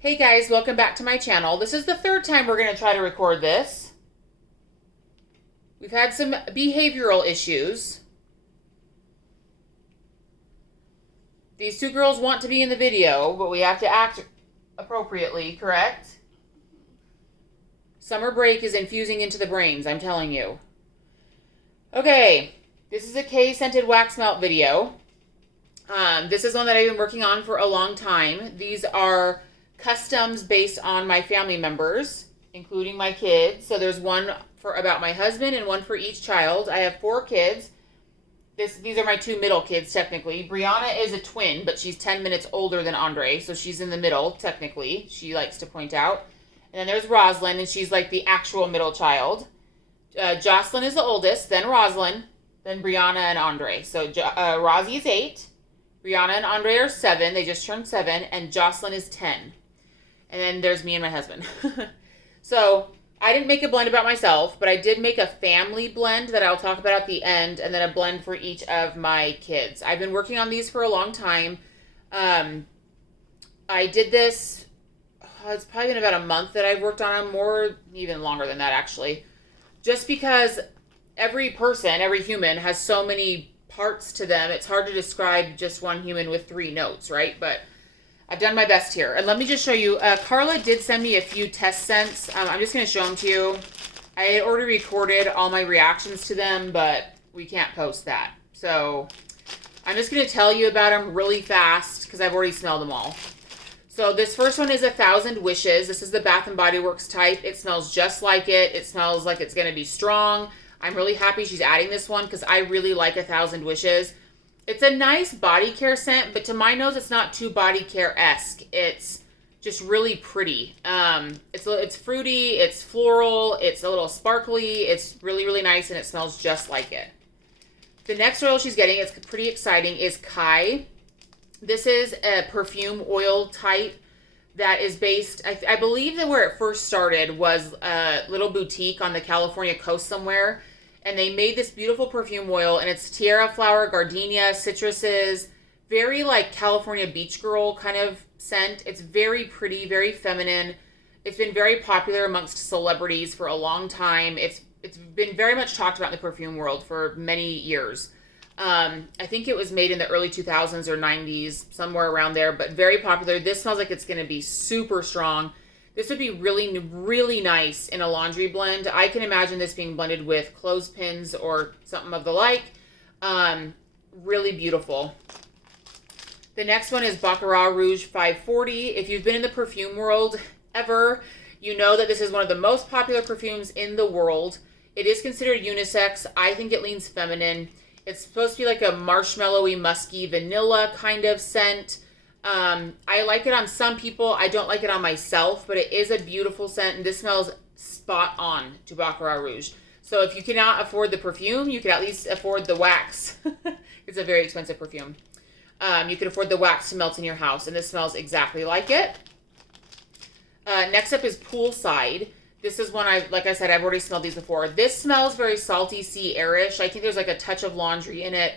Hey guys, welcome back to my channel. This is the third time we're going to try to record this. We've had some behavioral issues. These two girls want to be in the video, but we have to act appropriately, correct? Summer break is infusing into the brains, I'm telling you. Okay, this is a K-scented wax melt video. This is one that I've been working on for a long time. These are customs based on my family members, including my kids. So there's one for about my husband and one for each child. I have 4 kids. These are my 2 middle kids, technically. Brianna is a twin, but she's 10 minutes older than Andre, so she's in the middle, technically, she likes to point out. And then there's Rosalind, and she's like the actual middle child. Jocelyn is the oldest, then Rosalind, then Brianna and Andre. So Rosie is 8, Brianna and Andre are 7, they just turned 7, and Jocelyn is 10. And then there's me and my husband. So I didn't make a blend about myself, but I did make a family blend that I'll talk about at the end, and then a blend for each of my kids. I've been working on these for a long time. I did this, it's probably been about a month that I've worked on them, more, even longer than that actually. Just because every person, every human has so many parts to them, it's hard to describe just one human with 3 notes, right? But I've done my best here. And let me just show you. Carla did send me a few test scents. I'm just going to show them to you. I had already recorded all my reactions to them, but we can't post that. So I'm just going to tell you about them really fast because I've already smelled them all. So this first one is 1,000 Wishes. This is the Bath & Body Works type. It smells just like it. It smells like it's going to be strong. I'm really happy she's adding this one because I really like 1,000 Wishes. It's a nice body care scent, but to my nose, it's not too body care-esque. It's just really pretty. It's fruity, it's floral, it's a little sparkly, it's really, really nice, and it smells just like it. The next oil she's getting, it's pretty exciting, is Kai. This is a perfume oil type that is based, I believe that where it first started was a little boutique on the California coast somewhere. And they made this beautiful perfume oil, and it's tiara flower, gardenia, citruses, very like California beach girl kind of scent. It's very pretty, very feminine. It's been very popular amongst celebrities for a long time. It's been very much talked about in the perfume world for many years. I think it was made in the early 2000s or 90s, somewhere around there, but very popular. This smells like it's going to be super strong. This would be really, really nice in a laundry blend. I can imagine this being blended with clothespins or something of the like. Really beautiful. The next one is Baccarat Rouge 540. If you've been in the perfume world ever, you know that this is one of the most popular perfumes in the world. It is considered unisex. I think it leans feminine. It's supposed to be like a marshmallowy, musky, vanilla kind of scent. I like it on some people. I don't like it on myself, but it is a beautiful scent, and this smells spot on to Baccarat Rouge. So if you cannot afford the perfume, you can at least afford the wax. It's a very expensive perfume. You can afford the wax to melt in your house, and this smells exactly like it. Next up is Poolside. This is one like I said, I've already smelled these before. This smells very salty, sea airish. I think there's like a touch of laundry in it,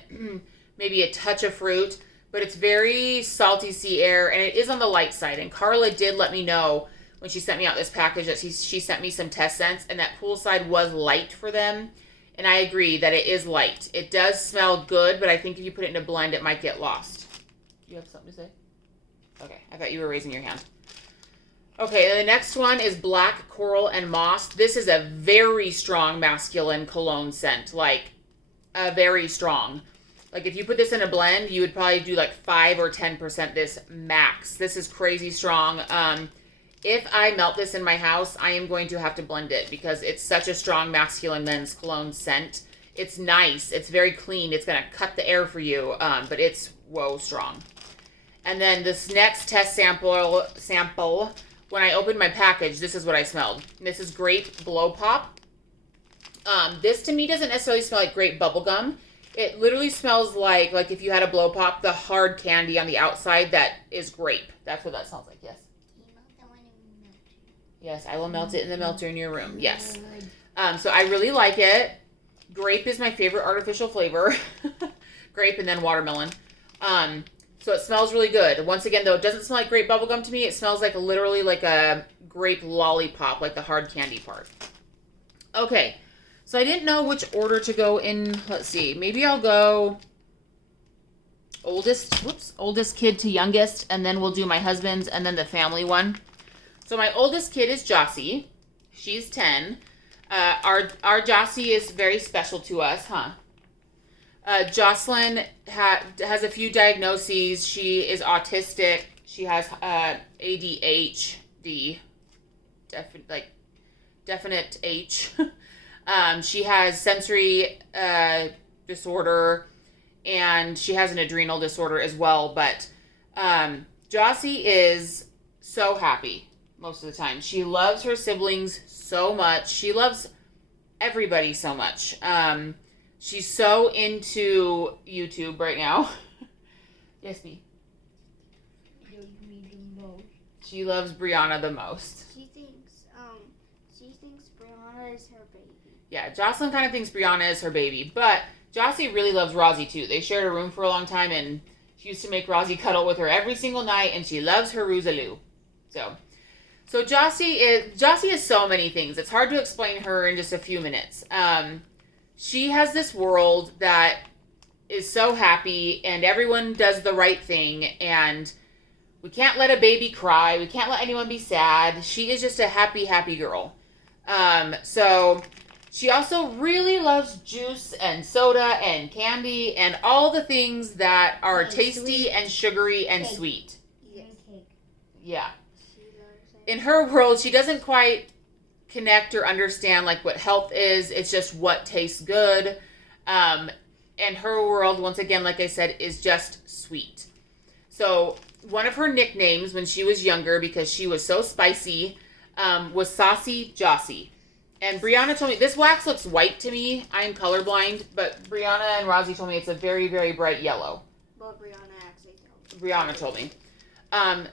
maybe a touch of fruit. But it's very salty sea air, and it is on the light side. And Carla did let me know when she sent me out this package that she sent me some test scents, and that Poolside was light for them. And I agree that it is light. It does smell good, but I think if you put it in a blend, it might get lost. Do you have something to say? Okay, I thought you were raising your hand. Okay, and the next one is Black Coral and Moss. This is a very strong masculine cologne scent, like a very strong. Like if you put this in a blend, you would probably do like 5 or 10% this max. This is crazy strong. If I melt this in my house, I am going to have to blend it because it's such a strong masculine men's cologne scent. It's nice. It's very clean. It's going to cut the air for you, but it's whoa strong. And then this next test sample, when I opened my package, this is what I smelled. This is Grape Blow Pop. This to me doesn't necessarily smell like grape bubblegum. It literally smells like if you had a blow pop, the hard candy on the outside that is grape. That's what that smells like, yes. Can you melt that one in the melter? Yes, I will melt it in the melter in your room, yes. So I really like it. Grape is my favorite artificial flavor. Grape and then watermelon. So it smells really good. Once again, though, it doesn't smell like grape bubblegum to me. It smells like literally like a grape lollipop, like the hard candy part. Okay, so I didn't know which order to go in. Let's see. Maybe I'll go oldest kid to youngest, and then we'll do my husband's and then the family one. So my oldest kid is Jossie. She's 10. Our Jossie is very special to us, huh? Jocelyn has a few diagnoses. She is autistic. She has ADHD, definite H. She has sensory disorder, and she has an adrenal disorder as well. But Jossie is so happy most of the time. She loves her siblings so much. She loves everybody so much. She's so into YouTube right now. Yes, B. She loves Brianna the most. She thinks Brianna is her baby. Yeah, Jocelyn kind of thinks Brianna is her baby, but Jossie really loves Roxy too. They shared a room for a long time, and she used to make Roxy cuddle with her every single night, and she loves her Rosaloo. So Jossie is so many things. It's hard to explain her in just a few minutes. She has this world that is so happy, and everyone does the right thing, and we can't let a baby cry. We can't let anyone be sad. She is just a happy, happy girl. So she also really loves juice and soda and candy and all the things that are tasty and sugary and sweet. Yes. Yeah. In her world, she doesn't quite connect or understand like what health is. It's just what tastes good. And her world, once again, like I said, is just sweet. So one of her nicknames when she was younger, because she was so spicy, was Saucy Jossie. And Brianna told me, this wax looks white to me. I'm colorblind, but Brianna and Roxy told me it's a very, very bright yellow. Well, Brianna actually told me. Brianna told me.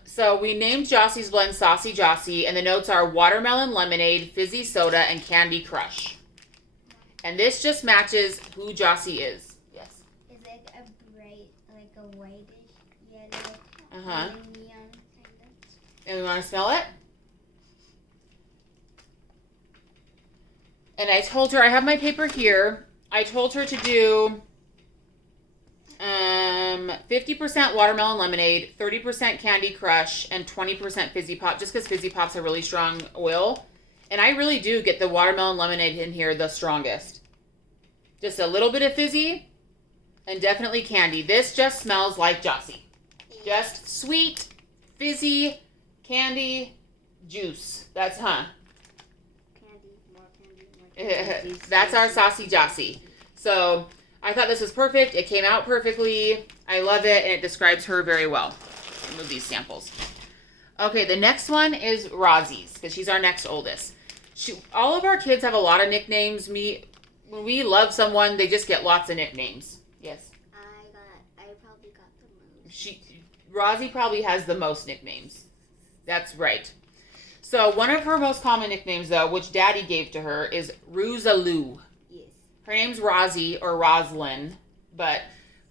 So we named Jossie's blend Saucy Jossie, and the notes are watermelon lemonade, fizzy soda, and candy crush. And this just matches who Jossie is. Yes. Is it a bright, like a whitish yellow? Uh-huh. Neon kind of. And we want to smell it? And I told her, I have my paper here. I told her to do 50% watermelon lemonade, 30% candy crush, and 20% fizzy pop, just because fizzy pop's a really strong oil. And I really do get the watermelon lemonade in here the strongest. Just a little bit of fizzy, and definitely candy. This just smells like Jossie. Just sweet, fizzy, candy, juice. That's, Candy, more candy. That's our Saucy Jossie. So I thought this was perfect. It came out perfectly. I love it, and it describes her very well. Remove these samples. Okay, the next one is Roxy's, because she's our next oldest. All of our kids have a lot of nicknames. When we love someone, they just get lots of nicknames. Yes. I probably got the most. Roxy probably has the most nicknames. That's right. So one of her most common nicknames, though, which Daddy gave to her, is Rosaloo. Yes. Her name's Roxy or Roslyn, but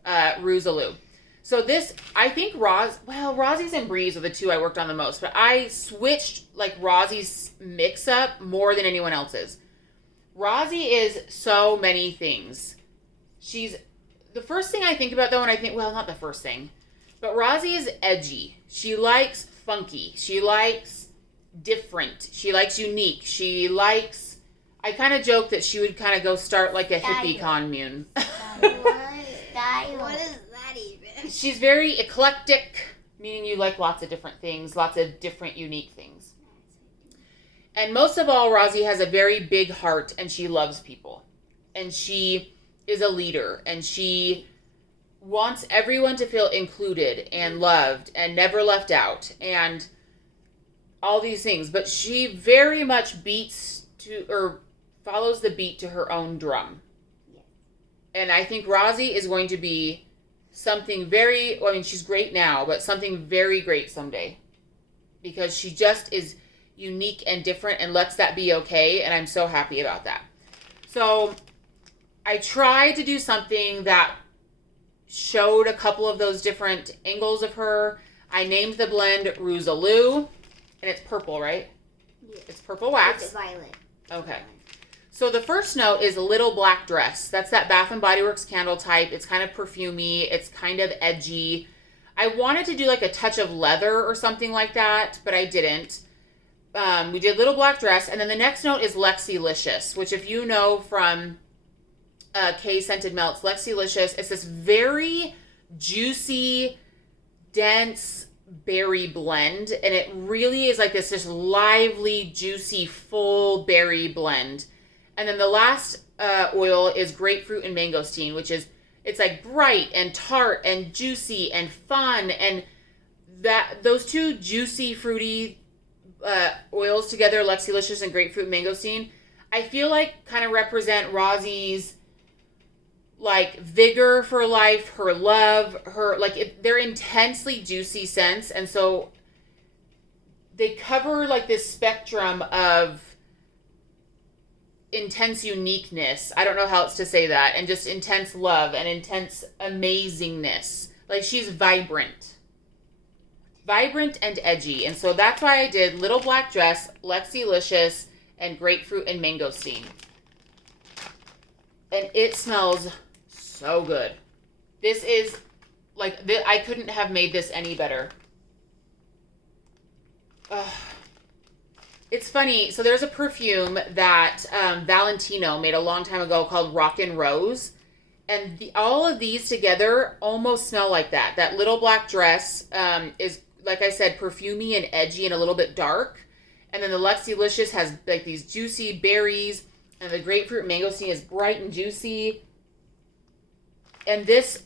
Rosaloo. So this, I think Roxy's and Brie's are the two I worked on the most, but I switched like Roxy's mix-up more than anyone else's. Roxy is so many things. The first thing I think about, though, and I think, well, not the first thing, but Roxy is edgy. She likes funky. She likes different. She likes unique. I kind of joke that she would kind of go start like a hippie commune. What is that even? She's very eclectic, meaning you like lots of different things, lots of different unique things. And most of all, Roxy has a very big heart, and she loves people. And she is a leader, and she wants everyone to feel included and loved and never left out and all these things. But she very much follows the beat to her own drum. Yes. And I think Roxy is going to be something she's great now, but something very great someday. Because she just is unique and different and lets that be okay, and I'm so happy about that. So I tried to do something that showed a couple of those different angles of her. I named the blend Rosaloo, and it's purple, right? Yeah. It's purple wax. It's violet. Okay. So the first note is Little Black Dress. That's that Bath & Body Works candle type. It's kind of perfumey. It's kind of edgy. I wanted to do like a touch of leather or something like that, but I didn't. We did Little Black Dress. And then the next note is Lexilicious, which if you know from K Scented Melts, Lexilicious, it's this very juicy, dense berry blend. And it really is like this just lively, juicy, full berry blend. And then the last oil is grapefruit and mangosteen, which is, it's like bright and tart and juicy and fun. And that those two juicy, fruity oils together, Lexilicious and grapefruit and mangosteen, I feel like kind of represent Roxy's like vigor for life, her love, her like they're intensely juicy scents. And so they cover like this spectrum of intense uniqueness. I don't know how else to say that. And just intense love and intense amazingness. Like she's vibrant and edgy. And so that's why I did Little Black Dress, Lexilicious, and grapefruit and mangosteen. And it smells so good. This is like, I couldn't have made this any better. It's funny. So there's a perfume that Valentino made a long time ago called Rockin' Rose. And all of these together almost smell like that. That Little Black Dress is, like I said, perfumey and edgy and a little bit dark. And then the Lexilicious has like these juicy berries. And the grapefruit mangosteen is bright and juicy. And this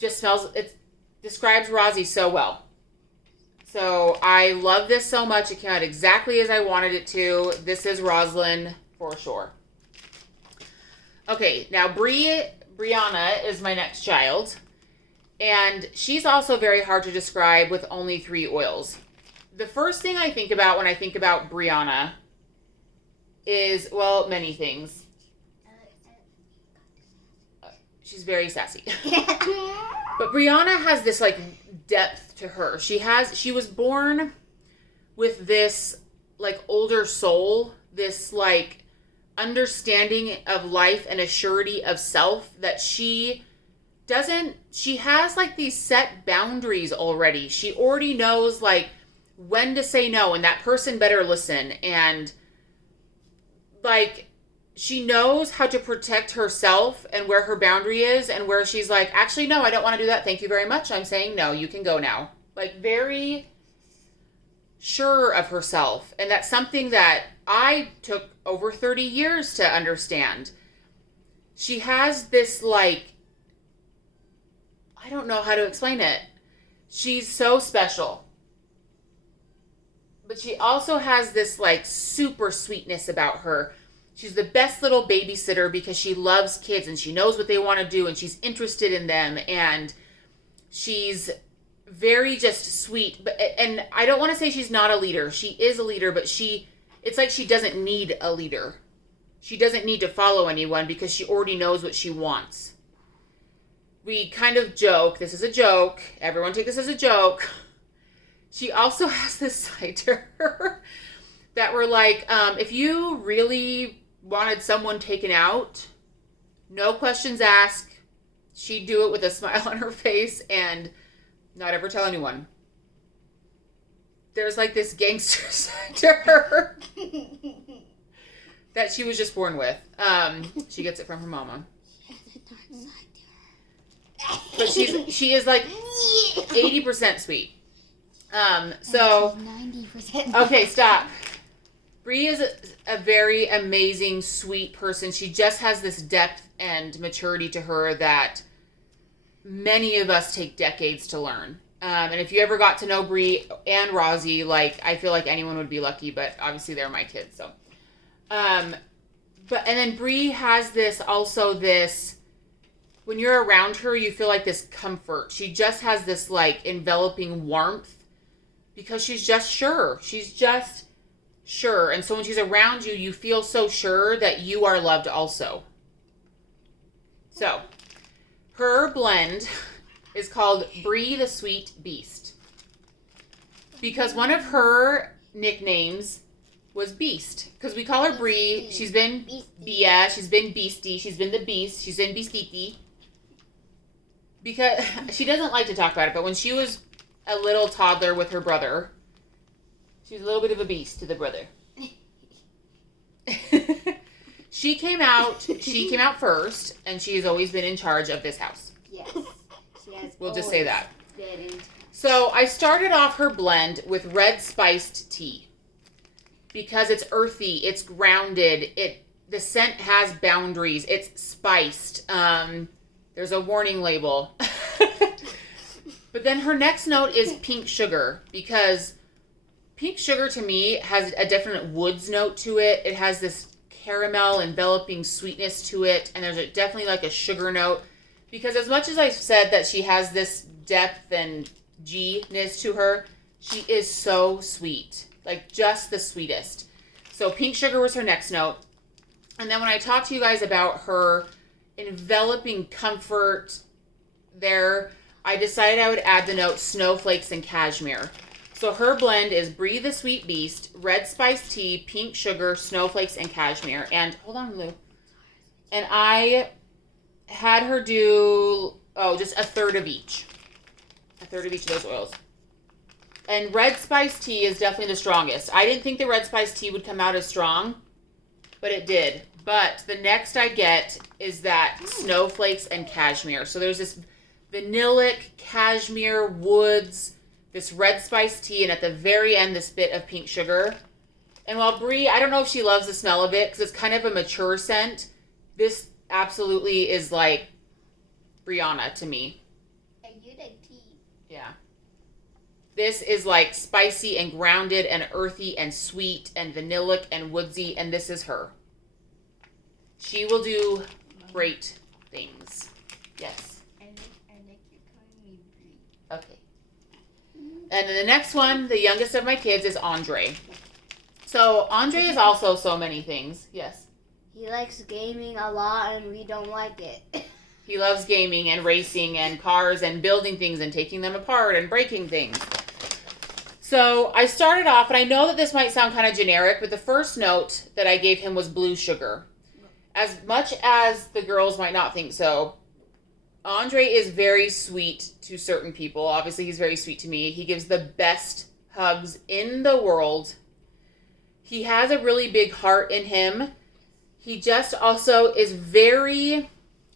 just smells, it describes Roxy so well. So I love this so much. It came out exactly as I wanted it to. This is Roslyn for sure. Okay, now Brianna is my next child. And she's also very hard to describe with only 3 oils. The first thing I think about when I think about Brianna is, well, many things. She's very sassy. But Brianna has this like depth to her. She was born with this like older soul, this like understanding of life and a surety of self that she has like these set boundaries already. She already knows like when to say no and that person better listen. And like, she knows how to protect herself and where her boundary is and where she's like, actually, no, I don't want to do that. Thank you very much. I'm saying no, you can go now. Like very sure of herself. And that's something that I took over 30 years to understand. She has this like, I don't know how to explain it. She's so special. But she also has this like super sweetness about her. She's the best little babysitter because she loves kids and she knows what they want to do and she's interested in them and she's very just sweet. And I don't want to say she's not a leader. She is a leader, but it's like she doesn't need a leader. She doesn't need to follow anyone because she already knows what she wants. We kind of joke. This is a joke. Everyone take this as a joke. She also has this side to her that we're like, if you really wanted someone taken out, no questions asked, she'd do it with a smile on her face and not ever tell anyone. There's like this gangster side to her that she was just born with. She gets it from her mama. But she is like 80% sweet. So 90%. Okay, stop. Brie is a very amazing, sweet person. She just has this depth and maturity to her that many of us take decades to learn. And if you ever got to know Brie and Roxy, like, I feel like anyone would be lucky, but obviously they're my kids, so. And then Brie has this, when you're around her, you feel like this comfort. She just has this, like, enveloping warmth because she's just sure. She's just sure. And so when she's around you, you feel so sure that you are loved also. So, Her blend is called Brie the Sweet Beast. Because one of her nicknames was Beast. Because we call her Brie. She's been, she's been Beastie. She's been the Beast. She's been Beastiti. Because she doesn't like to talk about it, but when she was a little toddler with her brother, she was a little bit of a beast to the brother. She came out first, and she has always been in charge of this house. Yes. She has We'll just say that. been in charge. So I started off her blend with red spiced tea. Because it's earthy, it's grounded, the scent has boundaries, it's spiced. There's a warning label. But then her next note is pink sugar, because pink sugar to me has a definite woods note to it. It has this caramel enveloping sweetness to it, and there's definitely like a sugar note. Because as much as I've said that she has this depth and G-ness to her, she is so sweet. Like, just the sweetest. So pink sugar was her next note. And then when I talked to you guys about her enveloping comfort there, I decided I would add the note snowflakes and cashmere. So her blend is Brie the Sweet Beast, red spiced tea, pink sugar, snowflakes, and cashmere. And hold on, Lou. And I had her do, just a third of each. A third of each of those oils. And red spiced tea is definitely the strongest. I didn't think the red spiced tea would come out as strong, but it did. But the next I get is that snowflakes and cashmere. So there's this vanillic, cashmere, woods, this red spiced tea, and at the very end, this bit of pink sugar. And while Brie, I don't know if she loves the smell of it, because it's kind of a mature scent, this absolutely is like Brianna to me. And you like tea. Yeah. This is like spicy and grounded and earthy and sweet and vanillic and woodsy, and this is her. She will do great things. Yes. I like you calling me Brie. Okay. And then the next one, the youngest of my kids, is Andre. So Andre is also so many things. Yes. He likes gaming a lot, and we don't like it. He loves gaming and racing and cars and building things and taking them apart and breaking things. So I started off, and I know that this might sound kind of generic, but the first note that I gave him was blue sugar. As much as the girls might not think so, Andre is very sweet to certain people. Obviously, he's very sweet to me. He gives the best hugs in the world. He has a really big heart in him. He just also is very...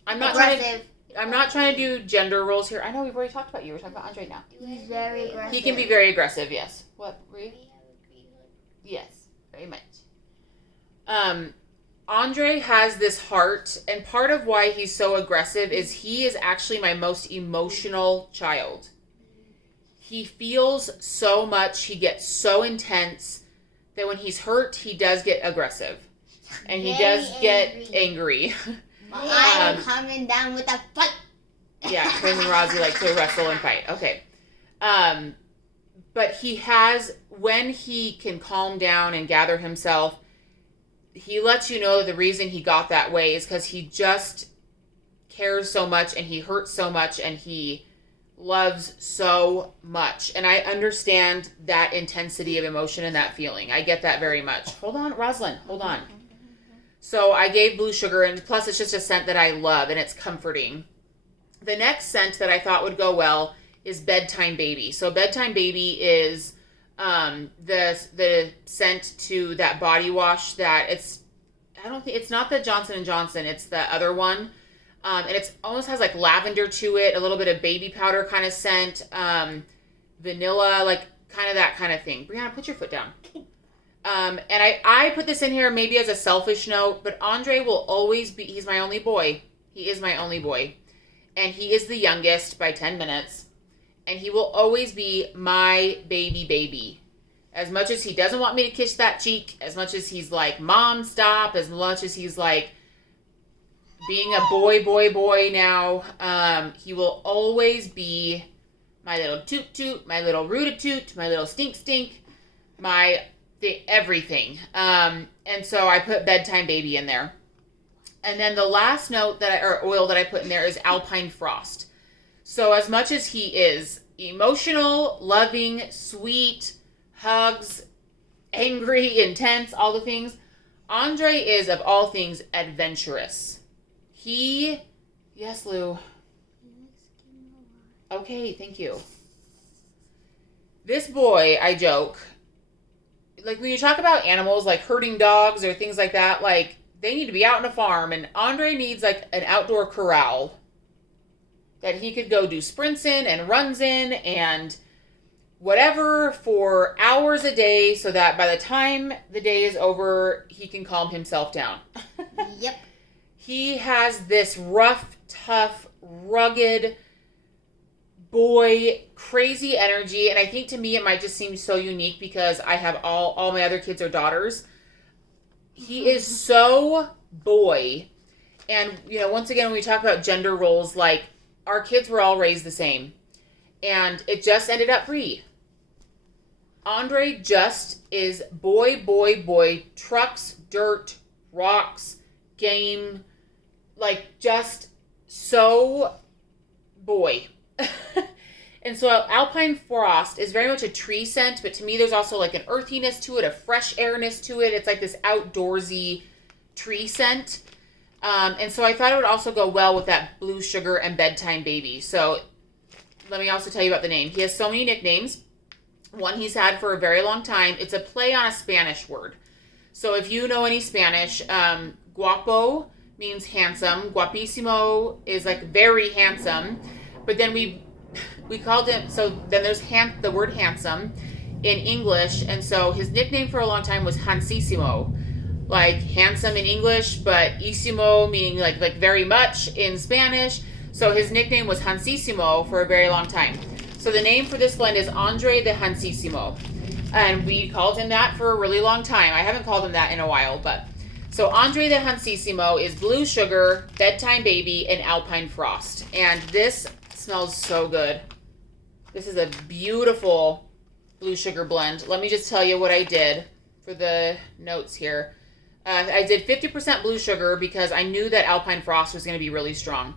I'm not trying to do gender roles here. I know we've already talked about you. We're talking about Andre now. He's very aggressive. He can be very aggressive, yes. What, Brie? Yes, very much. Andre has this heart, and part of why he's so aggressive is he is actually my most emotional child. He feels so much, he gets so intense, that when he's hurt, he does get aggressive. And he does get angry. I'm coming down with a fight. Yeah, him and Roxy like to wrestle and fight. Okay. But he has, when he can calm down and gather himself, he lets you know that the reason he got that way is because he just cares so much and he hurts so much and he loves so much. And I understand that intensity of emotion and that feeling. I get that very much. Hold on, Rosalind, hold on. So I gave blue sugar, and plus it's just a scent that I love and it's comforting. The next scent that I thought would go well is Bedtime Baby. So Bedtime Baby is the scent to that body wash that it's not the Johnson & Johnson, it's the other one. And it's almost has like lavender to it, a little bit of baby powder kind of scent, vanilla, like kind of that kind of thing. Brianna, put your foot down. And I put this in here maybe as a selfish note, but Andre will always be, he's my only boy. He is my only boy. And he is the youngest by 10 minutes. And he will always be my baby. As much as he doesn't want me to kiss that cheek, as much as he's like, Mom, stop, as much as he's like, being a boy now, he will always be my little toot, my little root-a-toot, my little stink, my everything. And so I put Bedtime Baby in there. And then the last note or oil that I put in there is Alpine Frost. So as much as he is emotional, loving, sweet, hugs, angry, intense, all the things, Andre is, of all things, adventurous. Yes, Lou. Okay, thank you. This boy, I joke, like when you talk about animals, like herding dogs or things like that, like they need to be out on a farm, and Andre needs like an outdoor corral that he could go do sprints in and runs in and whatever for hours a day so that by the time the day is over, he can calm himself down. Yep. He has this rough, tough, rugged boy, crazy energy. And I think to me, it might just seem so unique because I have all my other kids are daughters. He is so boy. And, once again, when we talk about gender roles, like our kids were all raised the same. And it just ended up Brie. Andre just is boy, boy, boy, trucks, dirt, rocks, game, like just so boy. And so Alpine Frost is very much a tree scent, but to me there's also like an earthiness to it, a fresh airness to it. It's like this outdoorsy tree scent. And so I thought it would also go well with that Blue Sugar and Bedtime Baby. So let me also tell you about the name. He has so many nicknames. One he's had for a very long time. It's a play on a Spanish word. So if you know any Spanish, guapo means handsome. Guapísimo is like very handsome. But then we called him, so then there's the word handsome in English. And so his nickname for a long time was Hansísimo. Like handsome in English, but ísimo meaning like very much in Spanish. So his nickname was Hansísimo for a very long time. So the name for this blend is Andre the Hansísimo. And we called him that for a really long time. I haven't called him that in a while, but. So Andre the Hansísimo is Blue Sugar, Bedtime Baby, and Alpine Frost. And this smells so good. This is a beautiful Blue Sugar blend. Let me just tell you what I did for the notes here. I did 50% Blue Sugar because I knew that Alpine Frost was going to be really strong.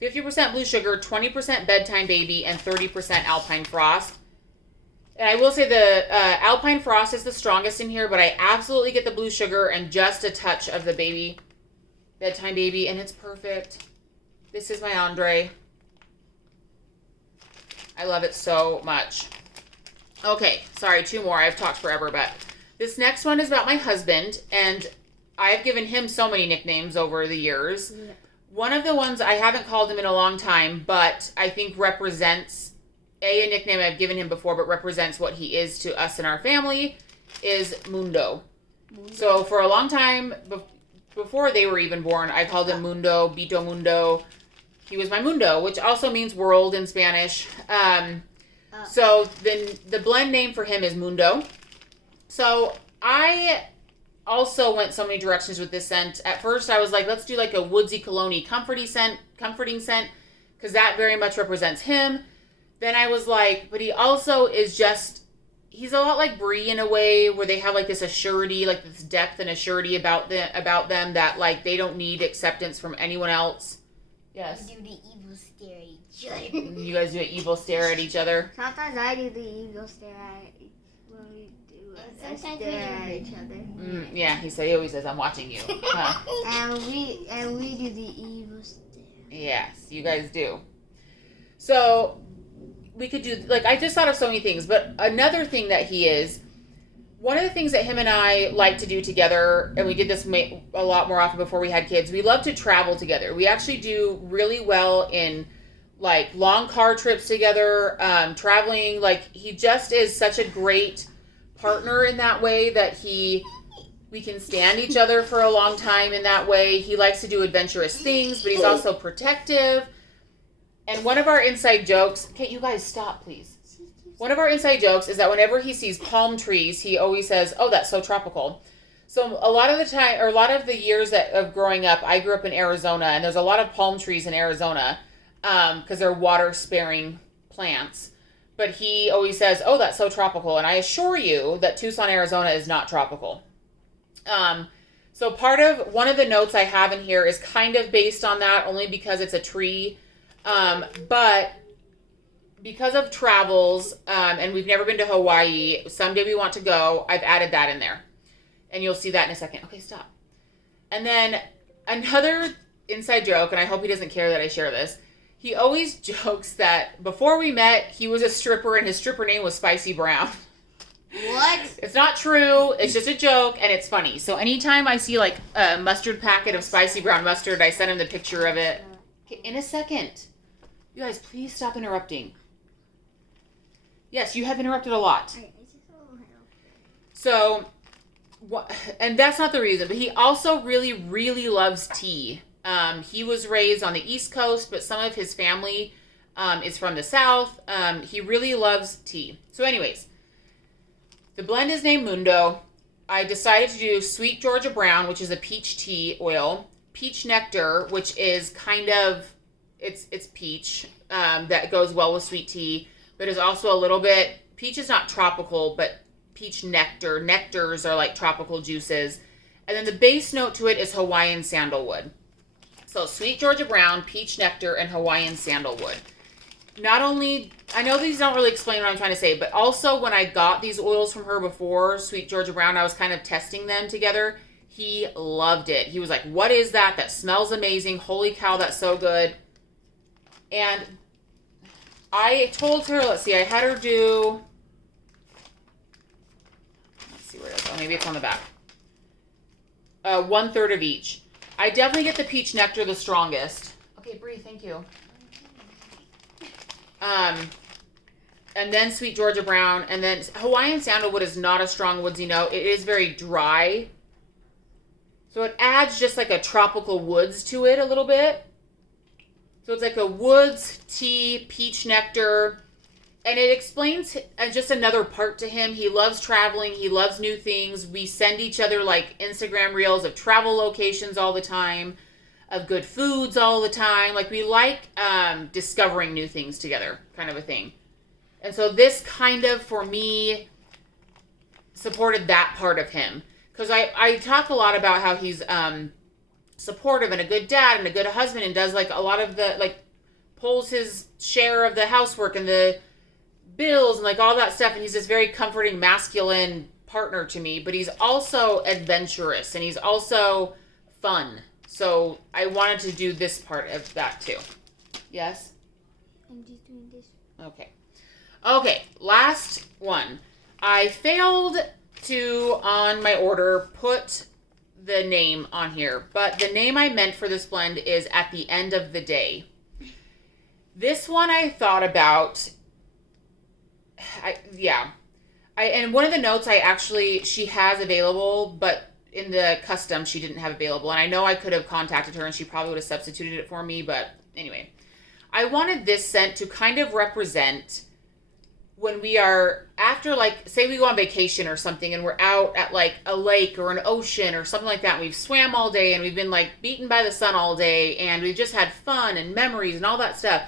50% Blue Sugar, 20% Bedtime Baby, and 30% Alpine Frost. And I will say the Alpine Frost is the strongest in here, but I absolutely get the Blue Sugar and just a touch of the Bedtime Baby, and it's perfect. This is my Andre. I love it so much. Okay, sorry, 2 more. I've talked forever, but this next one is about my husband, and I've given him so many nicknames over the years. Yeah. One of the ones I haven't called him in a long time, but I think represents a nickname I've given him before, but represents what he is to us and our family, is Mundo. So for a long time, before they were even born, I called him Mundo, Bito Mundo. He was my Mundo, which also means world in Spanish. So the blend name for him is Mundo. So I also went so many directions with this scent. At first I was like, let's do like a woodsy cologne-y comforting scent, because that very much represents him. Then I was like, but he also is he's a lot like Brie in a way where they have like this assurity, like this depth and assurity about them that like they don't need acceptance from anyone else. Yes. We do the evil stare at each other. You guys do an evil stare at each other? Sometimes I do the evil stare at when we do it. Sometimes Stare we at do. each other. Yeah, he always says, I'm watching you. Huh? And we do the evil stare. Yes, you guys do. So we could do, like, I just thought of so many things, but another thing that he is, one of the things that him and I like to do together, and we did this a lot more often before we had kids, we love to travel together. We actually do really well in, like, long car trips together, traveling. Like, he just is such a great partner in that way that we can stand each other for a long time in that way. He likes to do adventurous things, but he's also protective. And one of our inside jokes, okay, you guys stop, please. One of our inside jokes is that whenever he sees palm trees, he always says, oh, that's so tropical. So a lot of the time, or a lot of the years of growing up, I grew up in Arizona, and there's a lot of palm trees in Arizona because they're water-sparing plants. But he always says, oh, that's so tropical. And I assure you that Tucson, Arizona is not tropical. So one of the notes I have in here is kind of based on that, only because it's a tree. But because of travels, and we've never been to Hawaii, someday we want to go, I've added that in there. And you'll see that in a second. Okay, stop. And then another inside joke, and I hope he doesn't care that I share this. He always jokes that before we met, he was a stripper and his stripper name was Spicy Brown. What? It's not true. It's just a joke, and it's funny. So anytime I see like a mustard packet of Spicy Brown mustard, I send him the picture of it. Okay, in a second. You guys, please stop interrupting. Yes, you have interrupted a lot. So, and that's not the reason, but he also really, really loves tea. He was raised on the East Coast, but some of his family is from the South. He really loves tea. So anyways, the blend is named Mundo. I decided to do Sweet Georgia Brown, which is a peach tea oil. Peach Nectar, which is kind of, it's peach that goes well with sweet tea, but is also a little bit, peach is not tropical, but peach nectar. Nectars are like tropical juices. And then the base note to it is Hawaiian sandalwood. So Sweet Georgia Brown, Peach Nectar, and Hawaiian Sandalwood. Not only, I know these don't really explain what I'm trying to say, but also when I got these oils from her before, Sweet Georgia Brown, I was kind of testing them together. He loved it. He was like, what is that? That smells amazing. Holy cow, that's so good. And I told her, let's see, I had her do, let's see where it is. Oh, maybe it's on the back. 1/3 of each. I definitely get the Peach Nectar the strongest. Okay, Brie, thank you. And then Sweet Georgia Brown, and then Hawaiian Sandalwood is not a strong woodsy note. It is very dry. So it adds just like a tropical woods to it a little bit. So it's like a woods, tea, peach nectar. And it explains just another part to him. He loves traveling. He loves new things. We send each other like Instagram reels of travel locations all the time, of good foods all the time. Like we like discovering new things together, kind of a thing. And so this kind of, for me, supported that part of him. Because I talk a lot about how he's supportive and a good dad and a good husband and does like a lot of the, like, pulls his share of the housework and the bills and like all that stuff. And he's this very comforting, masculine partner to me. But he's also adventurous and he's also fun. So I wanted to do this part of that too. Yes? I'm just doing this. Okay, last one. I failed to, on my order, put the name on here. But the name I meant for this blend is At the End of the Day. This one I thought about. And one of the notes she has available, but in the custom she didn't have available. And I know I could have contacted her and she probably would have substituted it for me. But anyway, I wanted this scent to kind of represent when we are, after, like, say we go on vacation or something and we're out at like a lake or an ocean or something like that, and we've swam all day and we've been like beaten by the sun all day and we've just had fun and memories and all that stuff.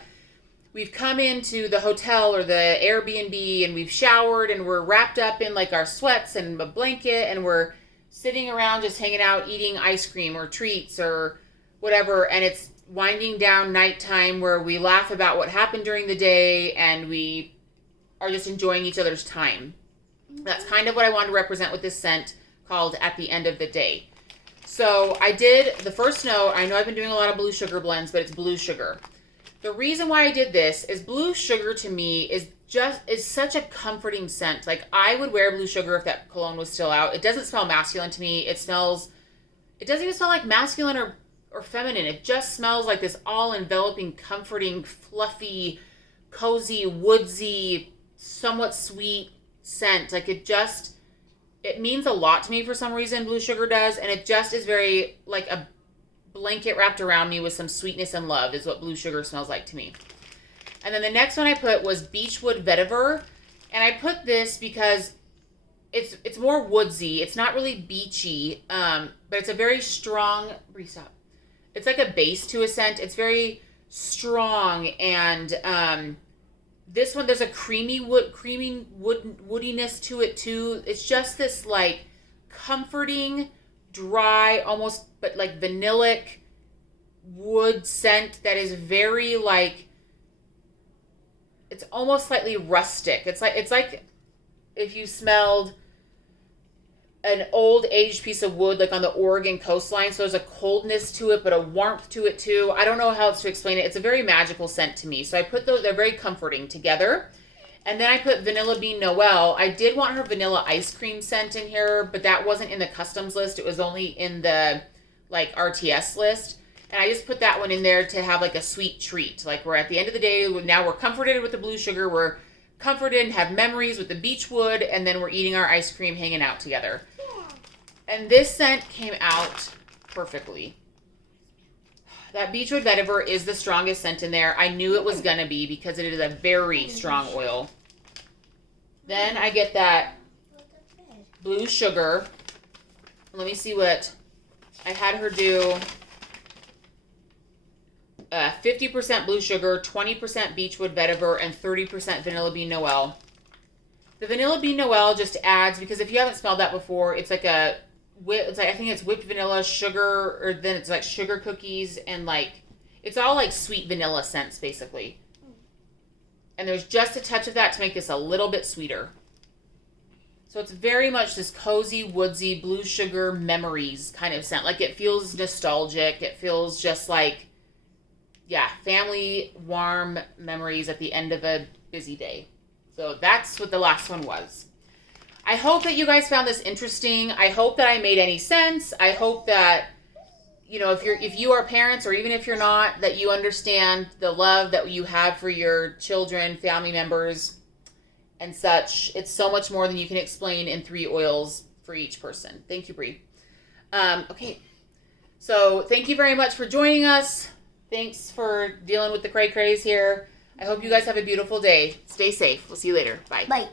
We've come into the hotel or the Airbnb and we've showered and we're wrapped up in like our sweats and a blanket and we're sitting around just hanging out eating ice cream or treats or whatever, and it's winding down nighttime where we laugh about what happened during the day and we are just enjoying each other's time. That's kind of what I wanted to represent with this scent called At the End of the Day. So I did the first note. I know I've been doing a lot of blue sugar blends, but it's blue sugar. The reason why I did this is blue sugar to me is such a comforting scent. Like, I would wear blue sugar if that cologne was still out. It doesn't smell masculine to me. It doesn't even smell like masculine or feminine. It just smells like this all-enveloping, comforting, fluffy, cozy, woodsy, somewhat sweet scent. Like, it means a lot to me for some reason, blue sugar does, and it just is very like a blanket wrapped around me with some sweetness and love is what blue sugar smells like to me. And then the next one I put was Beechwood Vetiver, and I put this because it's more woodsy. It's not really beachy, but it's a very strong, Brie, stop. It's like a base to a scent. It's very strong, and this one, there's a creamy woodiness to it too. It's just this like comforting, dry, almost, but like vanillic wood scent that is very like, it's almost slightly rustic. It's like if you smelled an old aged piece of wood like on the Oregon coastline. So there's a coldness to it, but a warmth to it too. I don't know how else to explain it. It's a very magical scent to me. So I put those, they're very comforting together. And then I put Vanilla Bean Noel. I did want her vanilla ice cream scent in here, but that wasn't in the customs list. It was only in the like RTS list. And I just put that one in there to have like a sweet treat. Like we're at the end of the day, now we're comforted with the blue sugar. We're comforted and have memories with the beech wood. And then we're eating our ice cream, hanging out together. And this scent came out perfectly. That beechwood vetiver is the strongest scent in there. I knew it was going to be because it is a very strong oil. Then I get that blue sugar. Let me see what I had her do. 50% blue sugar, 20% beechwood vetiver, and 30% vanilla bean Noel. The vanilla bean Noel just adds, because if you haven't smelled that before, it's like I think it's whipped vanilla, sugar, or then it's like sugar cookies, and like, it's all like sweet vanilla scents, basically. And there's just a touch of that to make this a little bit sweeter. So it's very much this cozy, woodsy, blue sugar memories kind of scent. Like, it feels nostalgic. It feels just like, yeah, family, warm memories at the end of a busy day. So that's what the last one was. I hope that you guys found this interesting. I hope that I made any sense. I hope that, you know, if you are parents, or even if you're not, that you understand the love that you have for your children, family members, and such. It's so much more than you can explain in 3 oils for each person. Thank you, Brie. Okay, so thank you very much for joining us. Thanks for dealing with the cray-crays here. I hope you guys have a beautiful day. Stay safe. We'll see you later. Bye. Bye.